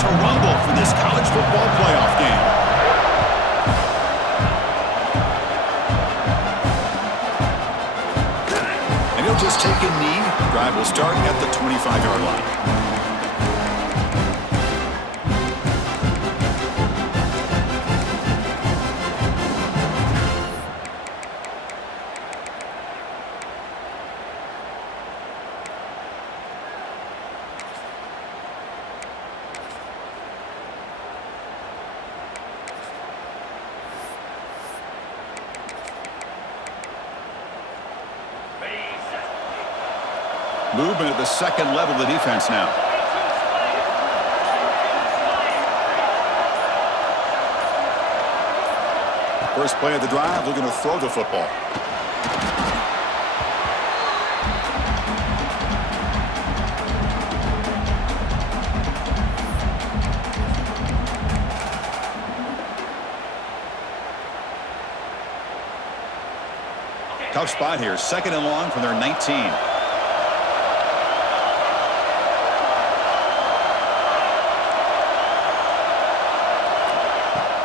to rumble for this college football playoff game. And he'll just take a knee. Drive will start at the 25-yard line. Movement at the second level of the defense now. First play of the drive, looking to throw the football. Tough spot here. Second and long from their 19.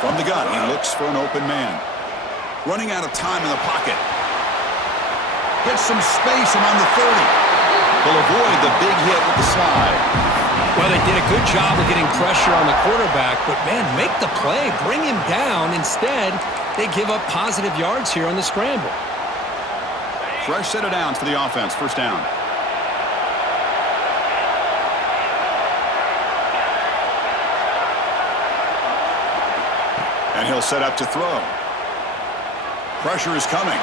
From the gun, he looks for an open man. Running out of time in the pocket. Gets some space around the 30. Will avoid the big hit with the slide. Well, they did a good job of getting pressure on the quarterback, but, man, make the play. Bring him down. Instead, they give up positive yards here on the scramble. Fresh set of downs for the offense. First down. And he'll set up to throw. Pressure is coming.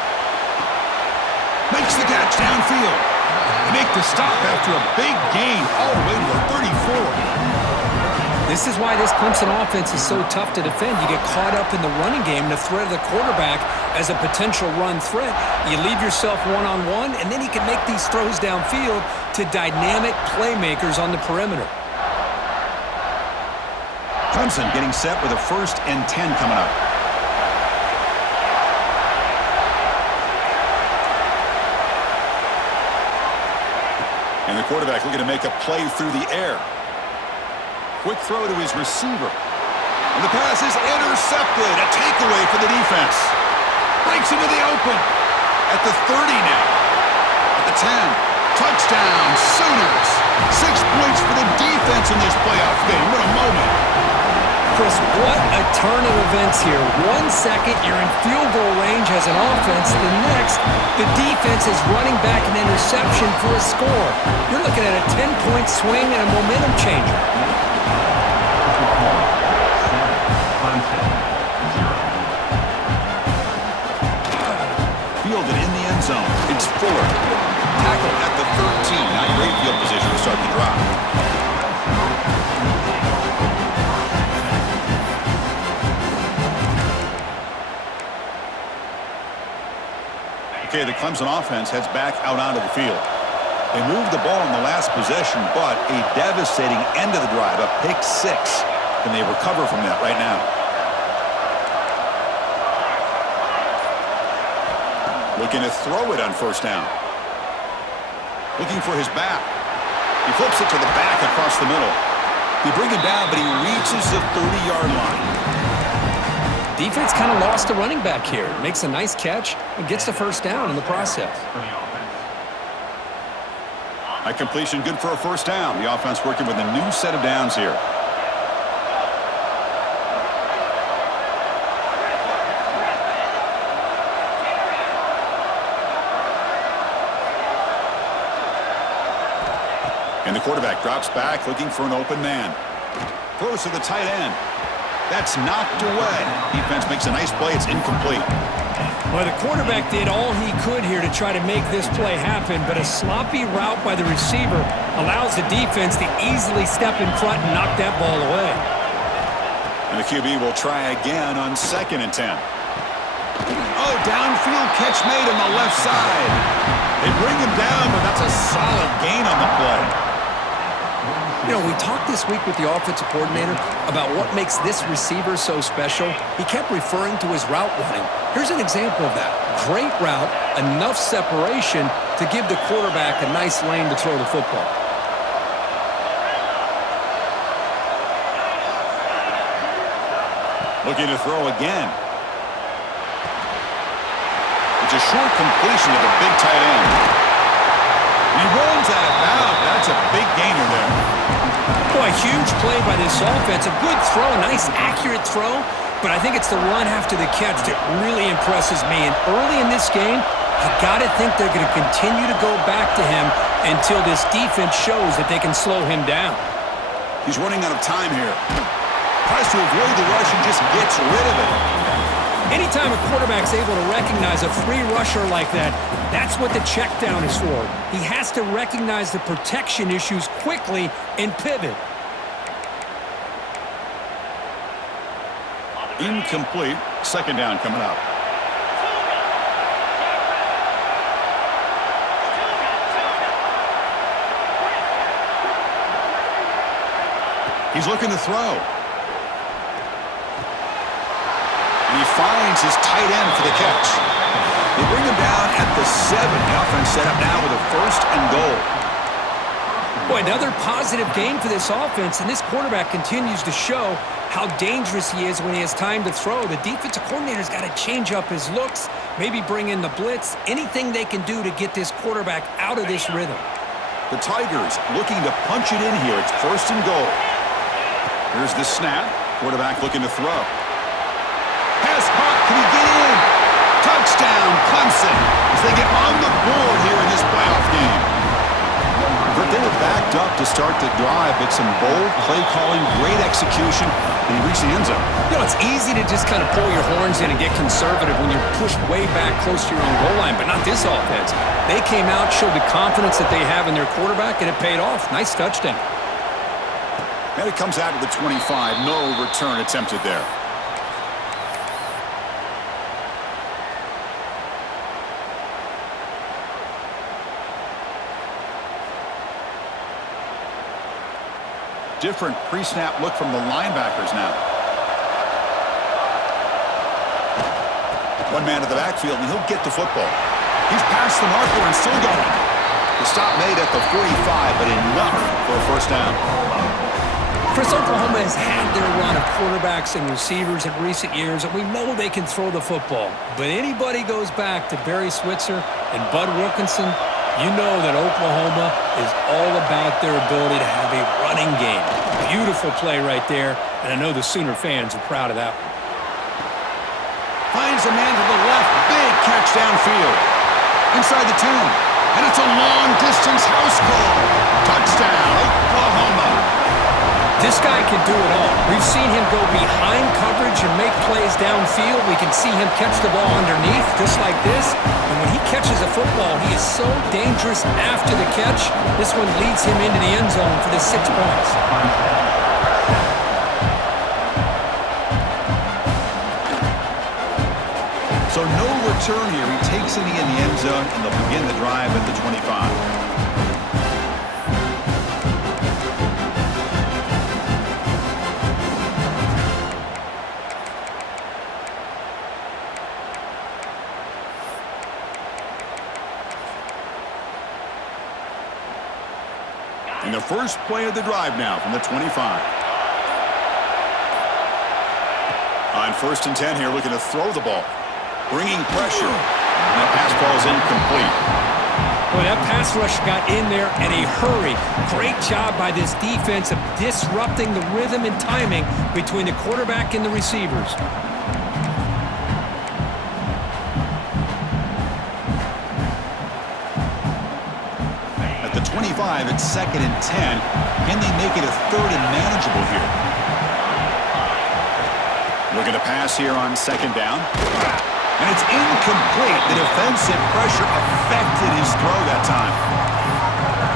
Makes the catch downfield. They make the stop after a big gain all the way to the 34. This is why this Clemson offense is so tough to defend. You get caught up in the running game, the threat of the quarterback as a potential run threat. You leave yourself one-on-one, and then he can make these throws downfield to dynamic playmakers on the perimeter. Clemson getting set with a 1st and 10 coming up. And the quarterback looking to make a play through the air. Quick throw to his receiver. And the pass is intercepted. A takeaway for the defense. Breaks into the open. At the 30 now. At the 10. Touchdown, Sooners. 6 points for the defense in this playoff game. What a moment. Chris, what a turn of events here. 1 second, you're in field goal range as an offense. The next, the defense is running back an interception for a score. You're looking at a 10-point swing and a momentum changer. Fielded in the end zone. It's Fuller. Tackled at the 13. Not great field position to start the drive. Okay, the Clemson offense heads back out onto the field. They moved the ball in the last possession, but a devastating end of the drive, a pick 6. Can they recover from that right now? Looking to throw it on 1st down. Looking for his back. He flips it to the back across the middle. He bring him down, but he reaches the 30-yard line. Defense kind of lost a running back here. Makes a nice catch and gets the 1st down in the process. High completion, good for a 1st down. The offense working with a new set of downs here. And the quarterback drops back, looking for an open man. Throws to the tight end. That's knocked away. Defense makes a nice play. It's incomplete. Well, the quarterback did all he could here to try to make this play happen, but a sloppy route by the receiver allows the defense to easily step in front and knock that ball away. And the QB will try again on 2nd and 10. Oh, downfield catch made on the left side. They bring him down, but that's a solid gain on the play. You know, we talked this week with the offensive coordinator about what makes this receiver so special. He kept referring to his route running. Here's an example of that. Great route, enough separation to give the quarterback a nice lane to throw the football. Looking to throw again. It's a short completion to the big tight end. He runs out of bounds. That's a big gainer there. Boy, huge play by this offense. A good throw, a nice accurate throw. But I think it's the run after the catch that really impresses me. And early in this game, you got to think they're going to continue to go back to him until this defense shows that they can slow him down. He's running out of time here. Tries to avoid the rush and just gets rid of it. Anytime a quarterback's able to recognize a free rusher like that, that's what the check down is for. He has to recognize the protection issues quickly and pivot. Incomplete. Second down coming up. He's looking to throw. And he finds his tight end for the catch. They bring him down at the 7. The offense set up now with a 1st and goal. Boy, another positive game for this offense, and this quarterback continues to show how dangerous he is when he has time to throw. The defensive coordinator's got to change up his looks, maybe bring in the blitz, anything they can do to get this quarterback out of this rhythm. The Tigers looking to punch it in here. It's 1st and goal. Here's the snap. Quarterback looking to throw. Pass caught. Can he get in? Touchdown, Clemson, as they get on the board here in this playoff game. But they were backed up to start the drive, but some bold play calling, great execution, and he reached the end zone. You know, it's easy to just kind of pull your horns in and get conservative when you're pushed way back close to your own goal line, but not this offense. They came out, showed the confidence that they have in their quarterback, and it paid off. Nice touchdown. And it comes out to the 25. No return attempted there. Different pre-snap look from the linebackers now. One man to the backfield, and he'll get the football. He's past the marker and still going. The stop made at the 45, but enough for a 1st down. Chris, Oklahoma has had their run of quarterbacks and receivers in recent years, and we know they can throw the football. But anybody goes back to Barry Switzer and Bud Wilkinson, you know that Oklahoma is all about their ability to have a running game. Beautiful play right there, and I know the Sooner fans are proud of that one. Finds a man to the left. Big catch downfield. Inside the 10. And it's a long-distance house call. Touchdown, Oklahoma. This guy can do it all. We've seen him go behind coverage and make plays downfield. We can see him catch the ball underneath, just like this. And when he catches a football, he is so dangerous after the catch. This one leads him into the end zone for the 6 points. So no return here. He takes it in the end zone, and they'll begin the drive at the 25. And the first play of the drive now from the 25. On 1st and 10 here, looking to throw the ball. Bringing pressure. And that pass ball is incomplete. Boy, that pass rush got in there in a hurry. Great job by this defense of disrupting the rhythm and timing between the quarterback and the receivers. At the 25, it's 2nd and 10. Can they make it a 3rd and manageable here? Looking to pass here on 2nd down. And it's incomplete. The defensive pressure affected his throw that time.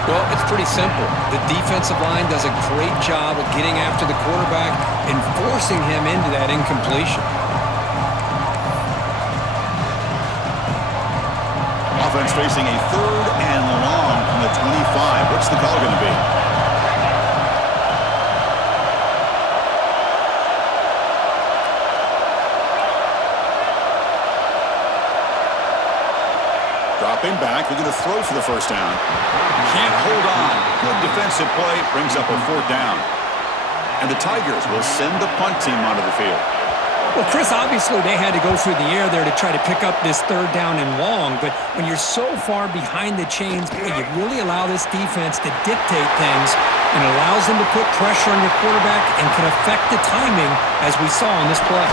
Well, it's pretty simple. The defensive line does a great job of getting after the quarterback and forcing him into that incompletion. Offense facing a 3rd and long from the 25. What's the call going to be? Dropping back, they're going to throw for the 1st down. Can't hold on. Good defensive play, brings up a 4th down. And the Tigers will send the punt team onto the field. Well, Chris, obviously they had to go through the air there to try to pick up this third down and long, but when you're so far behind the chains, boy, you really allow this defense to dictate things, and it allows them to put pressure on your quarterback and can affect the timing, as we saw on this play.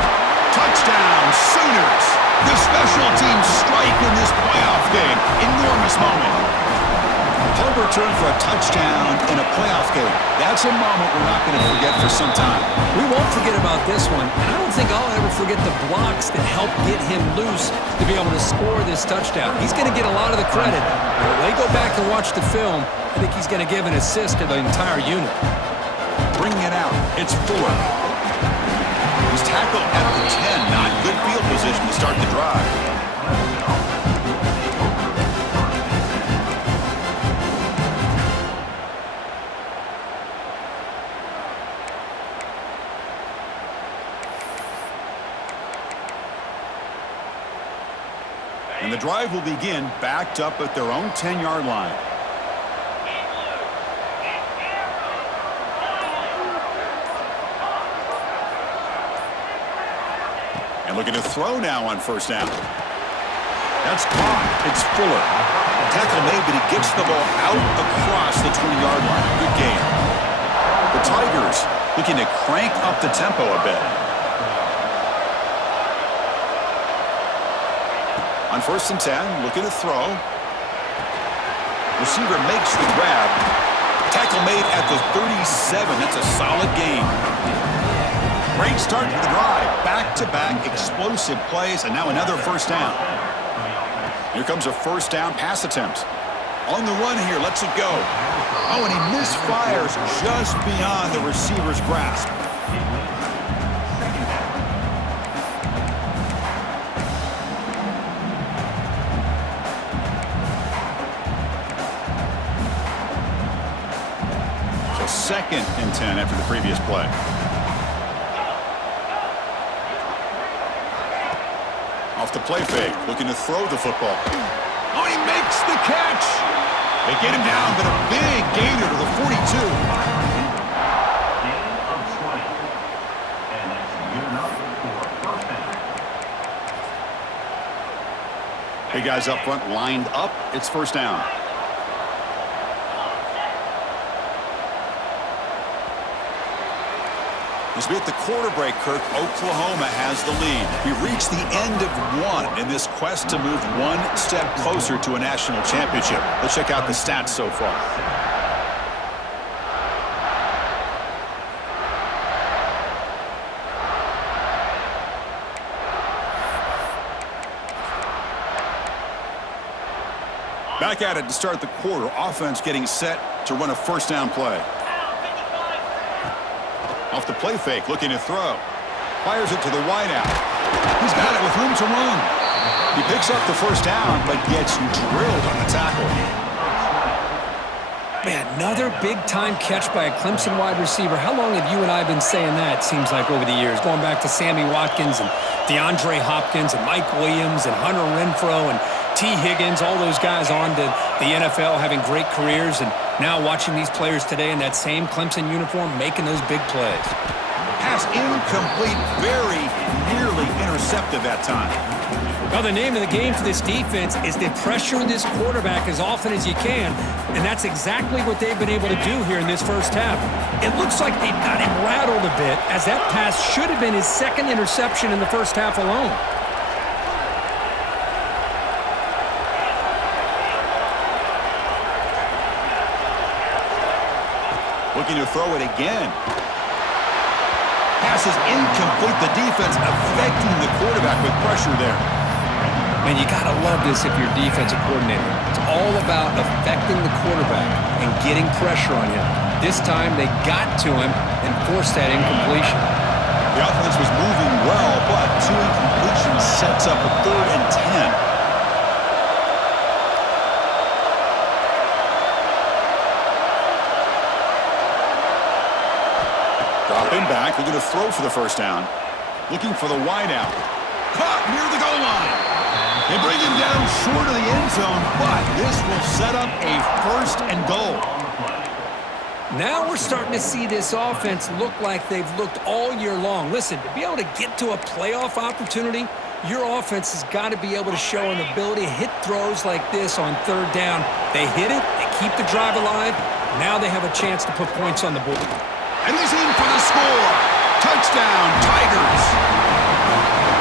Touchdown, Sooners! The special teams strike in this playoff game. Enormous moment. Punt return for a touchdown in a playoff game. That's a moment we're not going to forget for some time. We won't forget about this one, and I don't think I'll ever forget the blocks that helped get him loose to be able to score this touchdown. He's going to get a lot of the credit. When they go back and watch the film, I think he's going to give an assist to the entire unit. Bringing it out, it's Fuller. He's tackled at the 10, not good field position to start the drive. And the drive will begin backed up at their own 10-yard line. And looking to throw now on first down. That's caught. It's Fuller. Tackle made, but he gets the ball out across the 20-yard line. Good gain. The Tigers looking to crank up the tempo a bit. On first and 10, looking to throw. Receiver makes the grab. Tackle made at the 37. That's a solid gain. Great start to the drive. Back-to-back explosive plays, and now another first down. Here comes a first down pass attempt. On the run here, lets it go. Oh, and he misfires just beyond the receiver's grasp. Second and 10 after the previous play. Off the play fake, looking to throw the football. Oh, he makes the catch! They get him down, but a big gainer to the 42. Big guys up front lined up. It's first down. As we hit the quarter break, Kirk, Oklahoma has the lead. We reached the end of one in this quest to move one step closer to a national championship. Let's check out the stats so far. Back at it to start the quarter. Offense getting set to run a first down play. Off the play fake, looking to throw. Fires it to the wideout. He's got it with room to run. He picks up the first down, but gets drilled on the tackle. Man, another big-time catch by a Clemson wide receiver. How long have you and I been saying that, it seems like, over the years? Going back to Sammy Watkins and DeAndre Hopkins and Mike Williams and Hunter Renfrow and T. Higgins, all those guys on to the NFL having great careers, and now watching these players today in that same Clemson uniform making those big plays. Pass incomplete, very nearly intercepted that time. Well, the name of the game for this defense is to pressure this quarterback as often as you can, and that's exactly what they've been able to do here in this first half. It looks like they've got him rattled a bit, as that pass should have been his second interception in the first half alone. Looking to throw it again. Pass is incomplete. The defense affecting the quarterback with pressure there. Man, you got to love this if you're a defensive coordinator. It's all about affecting the quarterback and getting pressure on him. This time, they got to him and forced that incompletion. The offense was moving well, but two incompletions sets up a 3rd and 10. Dropping back, looking to throw for the first down. Looking for the wideout. Caught near the goal line. They bring him down short of the end zone, but this will set up a 1st and goal. Now we're starting to see this offense look like they've looked all year long. Listen, to be able to get to a playoff opportunity, your offense has got to be able to show an ability to hit throws like this on third down. They hit it, they keep the drive alive. Now they have a chance to put points on the board. And he's in for the score. Touchdown, Tigers.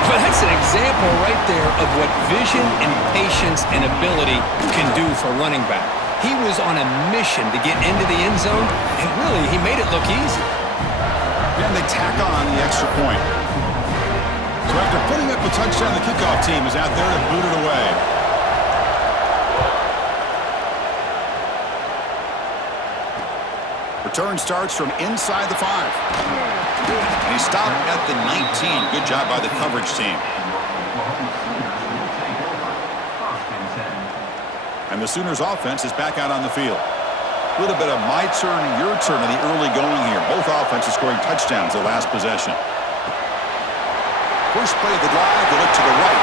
Well, that's an example right there of what vision and patience and ability can do for a running back. He was on a mission to get into the end zone, and really, he made it look easy. And they tack on the extra point. So after putting up a touchdown, the kickoff team is out there to boot it away. Return starts from inside the 5. And he stopped at the 19. Good job by the coverage team. And the Sooners offense is back out on the field. A little bit of my turn, your turn in the early going here. Both offenses scoring touchdowns their last possession. First play of the drive, they look to the right.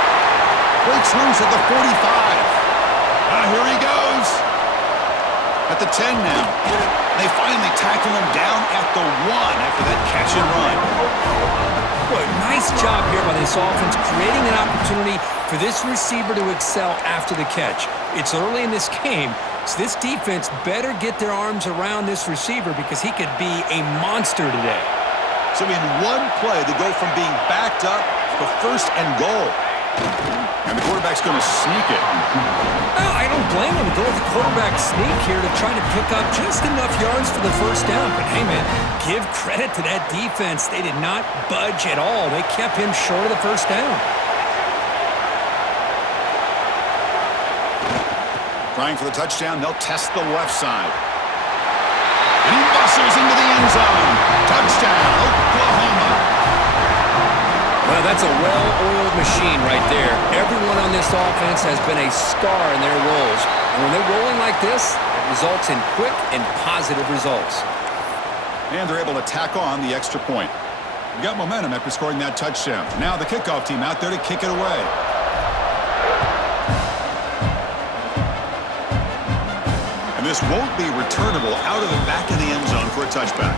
Breaks loose at the 45. Here he goes. At the 10 now. They finally tackle him down at the 1 after that catch and run. Boy, nice job here by this offense, creating an opportunity for this receiver to excel after the catch. It's early in this game, so this defense better get their arms around this receiver because he could be a monster today. So in one play, they go from being backed up to first and goal. And the quarterback's going to sneak it. Well, I don't blame him to go with the quarterback sneak here to try to pick up just enough yards for the first down. But hey, man, give credit to that defense. They did not budge at all. They kept him short of the first down. Trying for the touchdown, they'll test the left side. And he bustles into the end zone. Touchdown, Oklahoma. Well, that's a well-oiled machine right there. Everyone on this offense has been a star in their roles. And when they're rolling like this, it results in quick and positive results. And they're able to tack on the extra point. We got momentum after scoring that touchdown. Now the kickoff team out there to kick it away. And this won't be returnable out of the back of the end zone for a touchback.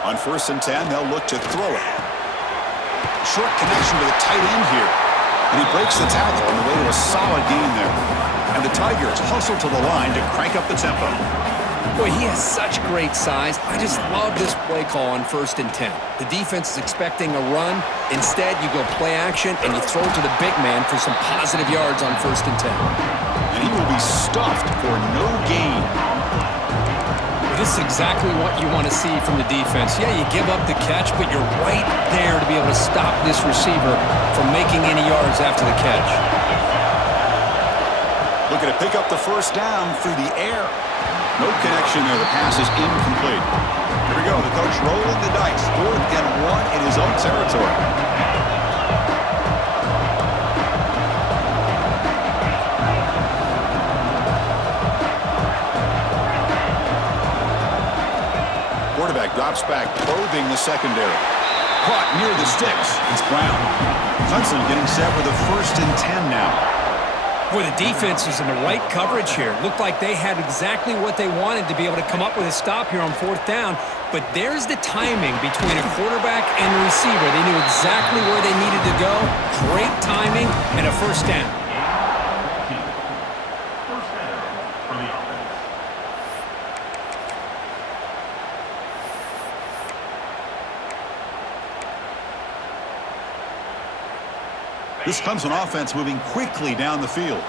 On 1st and 10, they'll look to throw it. Short connection to the tight end here. And he breaks the tackle on the way to a solid gain there. And the Tigers hustle to the line to crank up the tempo. Boy, he has such great size. I just love this play call on 1st and 10. The defense is expecting a run. Instead, you go play action, and you throw to the big man for some positive yards on 1st and 10. And he will be stuffed for no gain. This is exactly what you want to see from the defense. Yeah, you give up the catch, but you're right there to be able to stop this receiver from making any yards after the catch. Looking to pick up the first down through the air. No connection there. The pass is incomplete. Here we go. The coach rolling the dice. 4th and 1 in his own territory. Quarterback drops back, probing the secondary. Caught near the sticks. It's Brown. Clemson getting set with a 1st and 10 now. Boy, the defense was in the right coverage here. Looked like they had exactly what they wanted to be able to come up with a stop here on 4th down. But there's the timing between a quarterback and the receiver. They knew exactly where they needed to go. Great timing and a 1st down. This Clemson offense moving quickly down the field.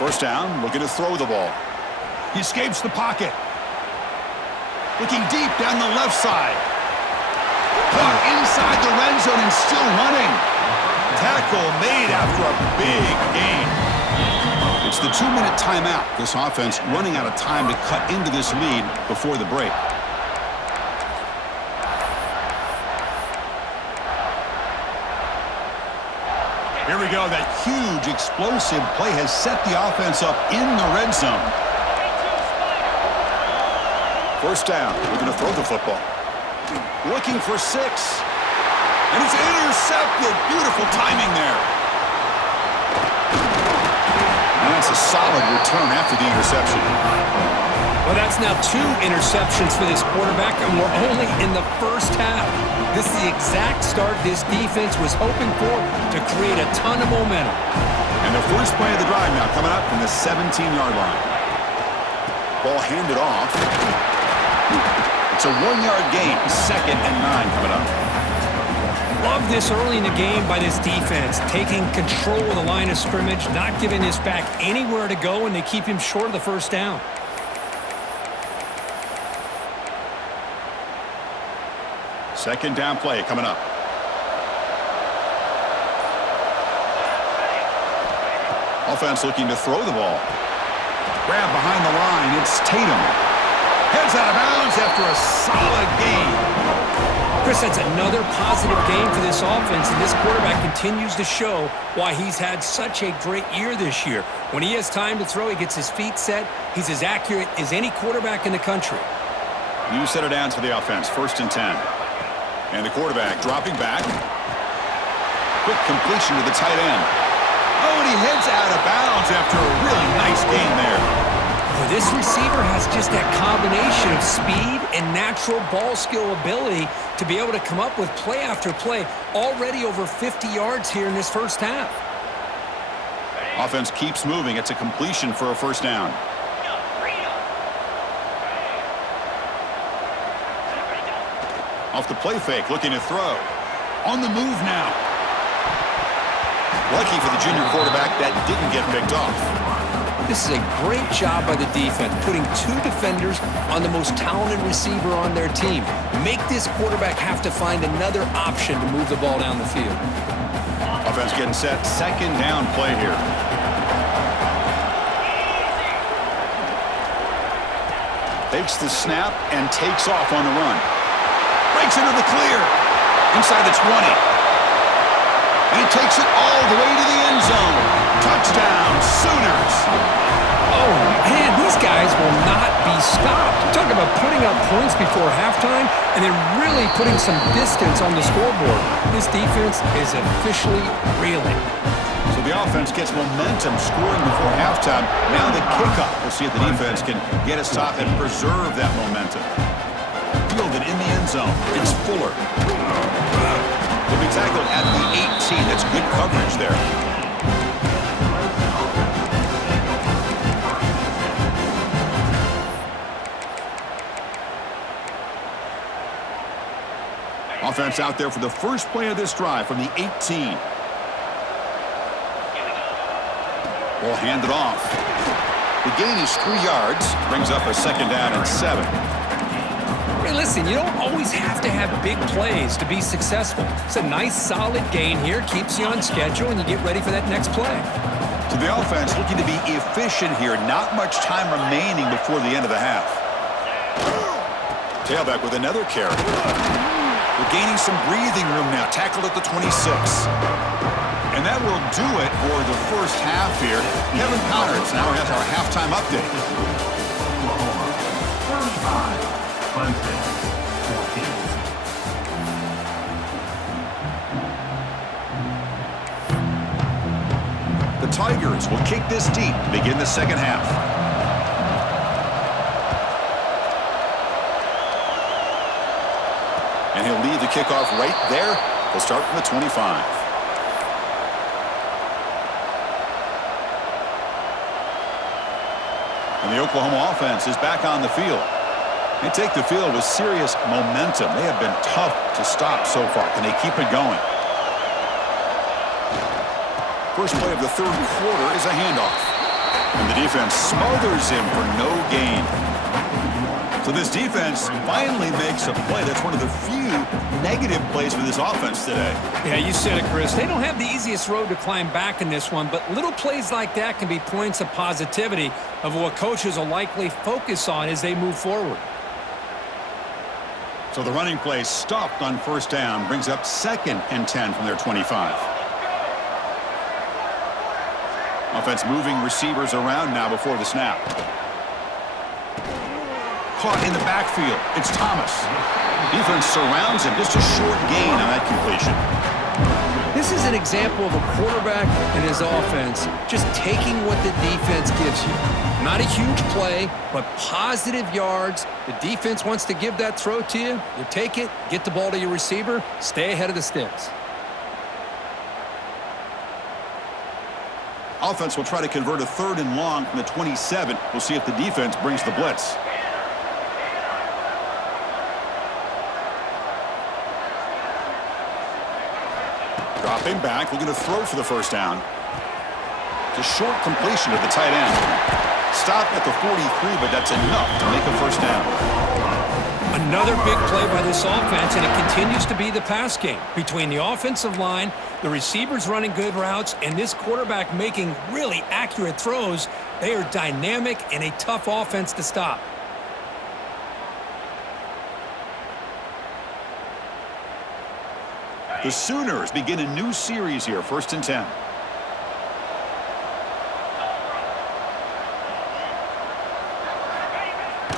First down, looking to throw the ball. He escapes the pocket. Looking deep down the left side. Caught inside the red zone and still running. Tackle made after a big gain. It's the 2-minute timeout. This offense running out of time to cut into this lead before the break. Here we go. That huge explosive play has set the offense up in the red zone. First down. We're going to throw the football. Looking for 6. And it's intercepted. Beautiful timing there. And that's a solid return after the interception. Well, that's now 2 interceptions for this quarterback, and we're only in the first half. This is the exact start this defense was hoping for to create a ton of momentum. And the first play of the drive now coming up from the 17-yard line. Ball handed off. It's a 1-yard gain. 2nd and 9 coming up. Love this early in the game by this defense, taking control of the line of scrimmage, not giving this back anywhere to go, and they keep him short of the first down. Second down play coming up. Offense looking to throw the ball. Grab behind the line. It's Tatum. Heads out of bounds after a solid gain. Chris, that's another positive game for this offense, and this quarterback continues to show why he's had such a great year this year. When he has time to throw, he gets his feet set. He's as accurate as any quarterback in the country. New set of downs for the offense. 1st and 10. And the quarterback dropping back. Quick completion to the tight end. Oh, and he heads out of bounds after a really nice gain there. Well, this receiver has just that combination of speed and natural ball skill ability to be able to come up with play after play, already over 50 yards here in this first half. Offense keeps moving. It's a completion for a first down. Off the play fake, looking to throw. On the move now. Lucky for the junior quarterback, that didn't get picked off. This is a great job by the defense, putting 2 defenders on the most talented receiver on their team. Make this quarterback have to find another option to move the ball down the field. Offense getting set. Second down play here. Takes the snap and takes off on the run. Breaks into the clear. Inside the 20. And he takes it all the way to the end zone. Touchdown, Sooners. Oh, man, these guys will not be stopped. Talk about putting up points before halftime and then really putting some distance on the scoreboard. This defense is officially reeling. So the offense gets momentum scoring before halftime. Now the kickoff. We'll see if the defense can get a stop and preserve that momentum. Fielded in the end zone. It's Fuller. He'll be tackled at the 18. That's good coverage there. Offense out there for the first play of this drive from the 18. Ball handed off. The gain is 3 yards. Brings up a 2nd down and 7. Hey, listen, you don't always have to have big plays to be successful. It's a nice, solid gain here. Keeps you on schedule, and you get ready for that next play. So the offense looking to be efficient here. Not much time remaining before the end of the half. Tailback with another carry. We're gaining some breathing room now. Tackled at the 26. And that will do it for the first half here. Kevin Connors now has our halftime update. The Tigers will kick this deep to begin the second half. And he'll lead the kickoff right there. He'll start from the 25. And the Oklahoma offense is back on the field. They take the field with serious momentum. They have been tough to stop so far. Can they keep it going? First play of the third quarter is a handoff. And the defense smothers him for no gain. So this defense finally makes a play. That's one of the few negative plays for this offense today. Yeah, you said it, Chris. They don't have the easiest road to climb back in this one, but little plays like that can be points of positivity of what coaches will likely focus on as they move forward. So the running play stopped on first down, brings up 2nd and 10 from their 25. Offense moving receivers around now before the snap. Caught in the backfield. It's Thomas. Defense surrounds him. Just a short gain on that completion. This is an example of a quarterback and his offense just taking what the defense gives you. Not a huge play, but positive yards. The defense wants to give that throw to you. You take it, get the ball to your receiver, stay ahead of the sticks. Offense will try to convert a 3rd and long from the 27. We'll see if the defense brings the blitz. Dropping back, looking to throw for the first down. It's a short completion to the tight end. Stop at the 43, but that's enough to make a first down. Another big play by this offense, and it continues to be the pass game. Between the offensive line, the receivers running good routes, and this quarterback making really accurate throws, they are dynamic and a tough offense to stop. The Sooners begin a new series here, 1st and 10.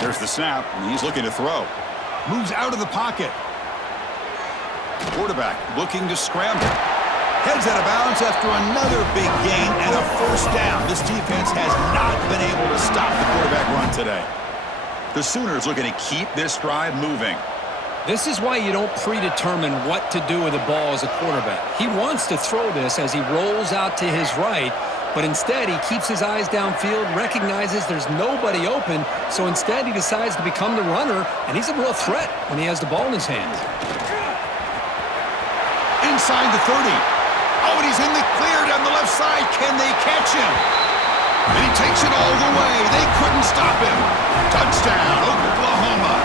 There's the snap, and he's looking to throw. Moves out of the pocket. Quarterback looking to scramble. Heads out of bounds after another big gain and a first down. This defense has not been able to stop the quarterback run today. The Sooners looking to keep this drive moving. This is why you don't predetermine what to do with the ball as a quarterback. He wants to throw this as he rolls out to his right, but instead he keeps his eyes downfield, recognizes there's nobody open, so instead he decides to become the runner, and he's a real threat when he has the ball in his hands. Inside the 30. Oh, and he's in the clear down the left side. Can they catch him? And he takes it all the way. They couldn't stop him. Touchdown, Oklahoma.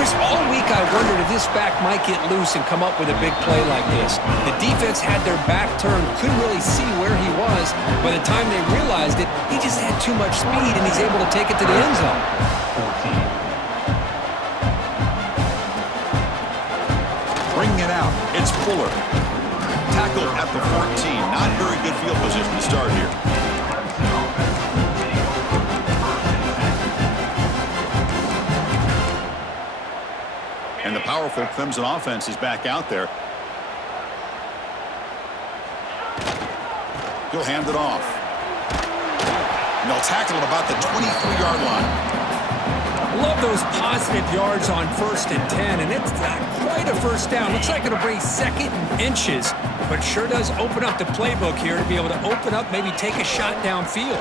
Chris, all week I wondered if this back might get loose and come up with a big play like this. The defense had their back turned, couldn't really see where he was. By the time they realized it, he just had too much speed, and he's able to take it to the end zone. Bringing it out, it's Fuller. Tackled at the 14. Not very good field position to start here. And the powerful Clemson offense is back out there. He'll hand it off. And they'll tackle him about the 23-yard line. Love those positive yards on 1st and 10, and it's not quite a first down. Looks like it'll bring 2nd and inches, but sure does open up the playbook here to be able to open up, maybe take a shot downfield.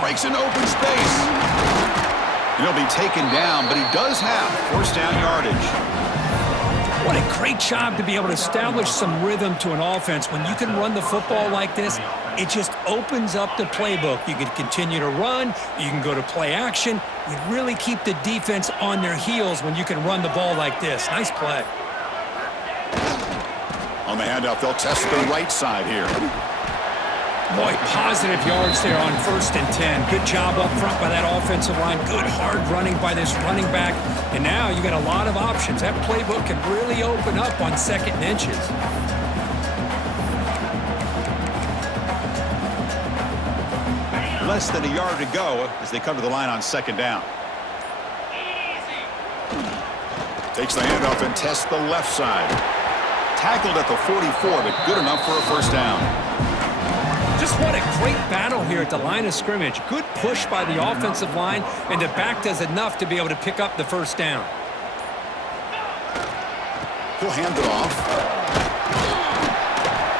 Breaks into open space. And he'll be taken down, but he does have first down yardage. What a great job to be able to establish some rhythm to an offense. When you can run the football like this, it just opens up the playbook. You can continue to run. You can go to play action. You really keep the defense on their heels when you can run the ball like this. Nice play. On the handoff, they'll test the right side here. Boy, positive yards there on 1st and 10. Good job up front by that offensive line. Good hard running by this running back. And now you got a lot of options. That playbook can really open up on 2nd and inches. Less than a yard to go as they come to the line on 2nd down. Takes the handoff and tests the left side. Tackled at the 44, but good enough for a first down. Just what a great battle here at the line of scrimmage. Good push by the offensive line, and the back does enough to be able to pick up the first down. He'll hand it off.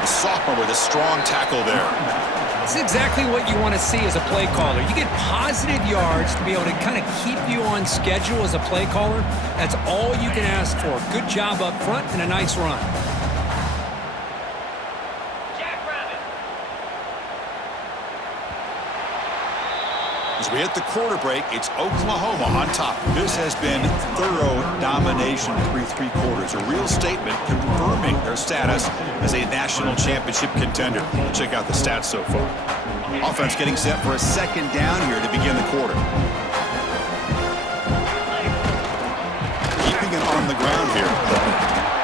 The sophomore with a strong tackle there. It's exactly what you want to see as a play caller. You get positive yards to be able to kind of keep you on schedule as a play caller. That's all you can ask for. Good job up front and a nice run. As we hit the quarter break, it's Oklahoma on top. This has been thorough domination through 3 quarters. A real statement confirming their status as a national championship contender. Check out the stats so far. Offense getting set for a second down here to begin the quarter. Keeping it on the ground here.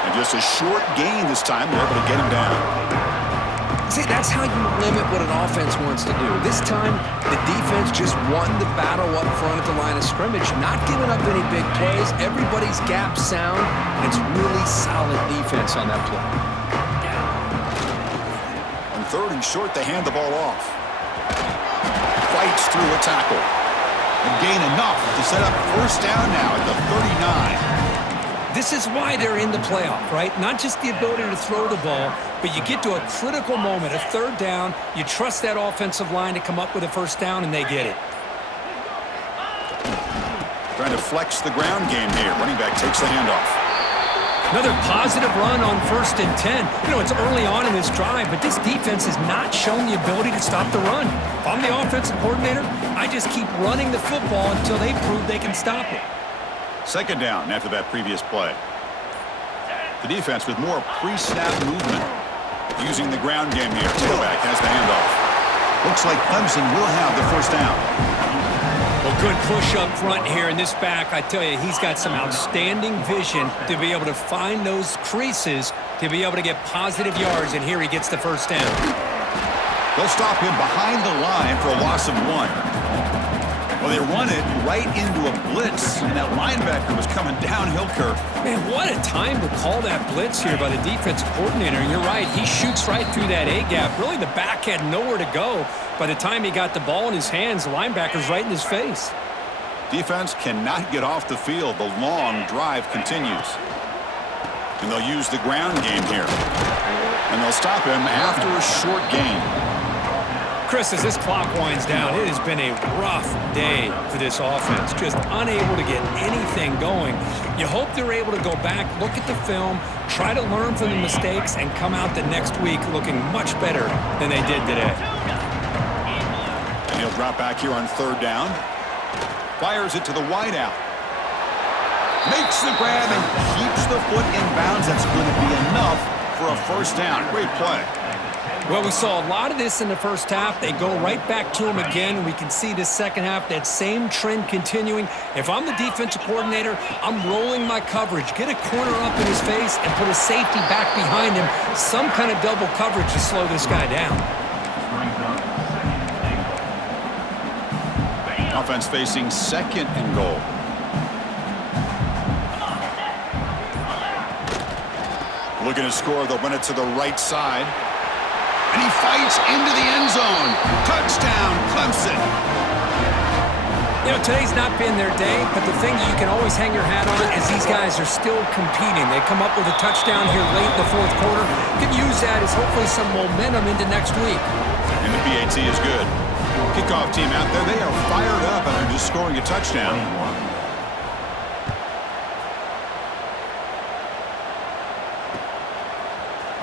And just a short gain this time. They're able to get him down. See, that's how you limit what an offense wants to do. This time, the defense just won the battle up front at the line of scrimmage, not giving up any big plays. Everybody's gap sound. It's really solid defense on that play. On 3rd and short, they hand the ball off. Fights through a tackle. And gain enough to set up 1st down now at the 39. This is why they're in the playoff, right? Not just the ability to throw the ball, but you get to a critical moment, a 3rd down, you trust that offensive line to come up with a 1st down, and they get it. Trying to flex the ground game here. Running back takes the handoff. Another positive run on 1st and 10. You know, it's early on in this drive, but this defense has not shown the ability to stop the run. If I'm the offensive coordinator, I just keep running the football until they prove they can stop it. 2nd down after that previous play. The defense with more pre-snap movement. Using the ground game here. Tailback has the handoff. Looks like Clemson will have the 1st down. Well, good push up front here, and this back, I tell you, he's got some outstanding vision to be able to find those creases, to be able to get positive yards, and here he gets the 1st down. They'll stop him behind the line for a loss of 1. Well, they run it right into a blitz, and that linebacker was coming downhill, Kirk. Man, what a time to call that blitz here by the defensive coordinator. And you're right, he shoots right through that A-gap. Really, the back had nowhere to go. By the time he got the ball in his hands, the linebacker's right in his face. Defense cannot get off the field. The long drive continues. And they'll use the ground game here. And they'll stop him after a short gain. Chris, as this clock winds down, it has been a rough day for this offense. Just unable to get anything going. You hope they're able to go back, look at the film, try to learn from the mistakes, and come out the next week looking much better than they did today. And he'll drop back here on 3rd down. Fires it to the wideout. Makes the grab and keeps the foot in bounds. That's going to be enough for a 1st down. Great play. Well, we saw a lot of this in the 1st half. They go right back to him again. We can see the 2nd half, that same trend continuing. If I'm the defensive coordinator, I'm rolling my coverage. Get a corner up in his face and put a safety back behind him. Some kind of double coverage to slow this guy down. Offense facing 2nd and goal. Looking to score, they'll run it to the right side. And he fights into the end zone. Touchdown, Clemson. You know, today's not been their day, but the thing you can always hang your hat on is these guys are still competing. They come up with a touchdown here late in the 4th quarter. You can use that as hopefully some momentum into next week. And the PAT is good. Kickoff team out there, they are fired up after just scoring a touchdown.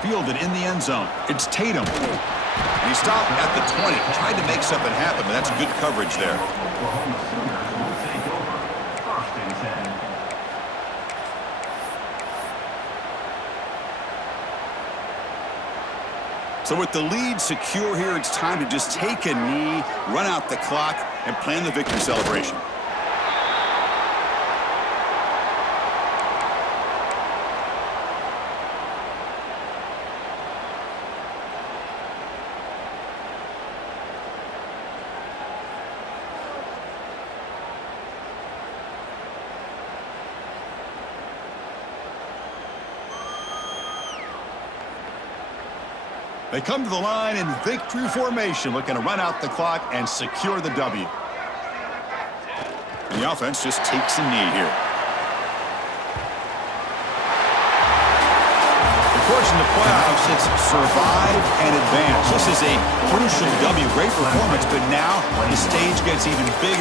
Fielded in the end zone. It's Tatum. And he stopped at the 20. Tried to make something happen, but that's good coverage there. So with the lead secure here, it's time to just take a knee, run out the clock, and plan the victory celebration. They come to the line in victory formation, looking to run out the clock and secure the W. And the offense just takes a knee here. Of course, in the playoffs, it's survive and advance. This is a crucial W. Great performance, but now the stage gets even bigger.